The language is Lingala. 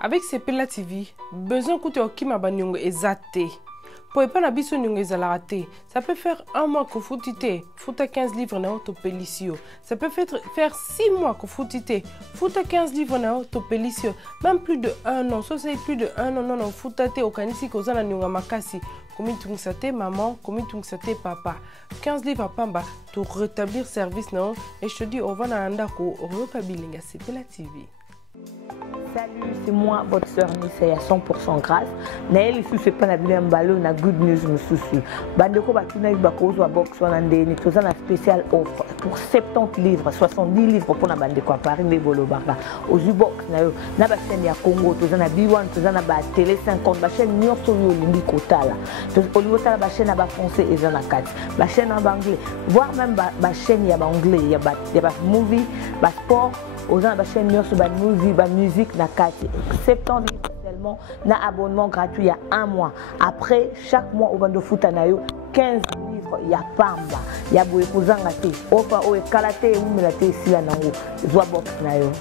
Avec Sepela TV, besoin que tu aies ma banyongo ezate. Pour pas na biso nyongo ezalate. Ça peut faire un mois que foutite, fouta 15 livres na autopélicio. Ça peut faire 6 mois que foutite, fouta 15 livres na autopélicio. Même plus de 1 an, ça c'est plus de 1 an, non, foutate au kanisi kozana nyonga makasi. Comme tu sais maman, comme tu sais papa. 15 livres à pamba pour rétablir service non. Et je te dis, on va dans l'andako, on va pas bilingue, Sepela TV. Salut, c'est moi, votre soeur Nissa, à 100% grâce. Naël, ici, c'est pas un ballon, na good news, me soucie. Bandeko, batuna, il bakozo, à box, on a une spéciale offre pour 70 livres, 70 livres pour la bandeko à Paris, mais bolobaka. Aux U-Box, na ba chaîne ya Congo, tozana B1, tozana ba télé 50, ba chaîne nyonso yo lingi kotala. Au niveau de la chaîne à ba français et zana 4, ba chaîne en anglais, voire même ba chaîne ya ba anglais, ya ba movie, ba sport. Aux gens de chaîne sur la musique, na 70 livres seulement, na abonnement gratuit il y a 1 mois. Après, chaque mois, au bando foot 15 livres, il y a pamba, il y a boye kozanga te, opa o kalate ou melate sila nango, zoa box na yo.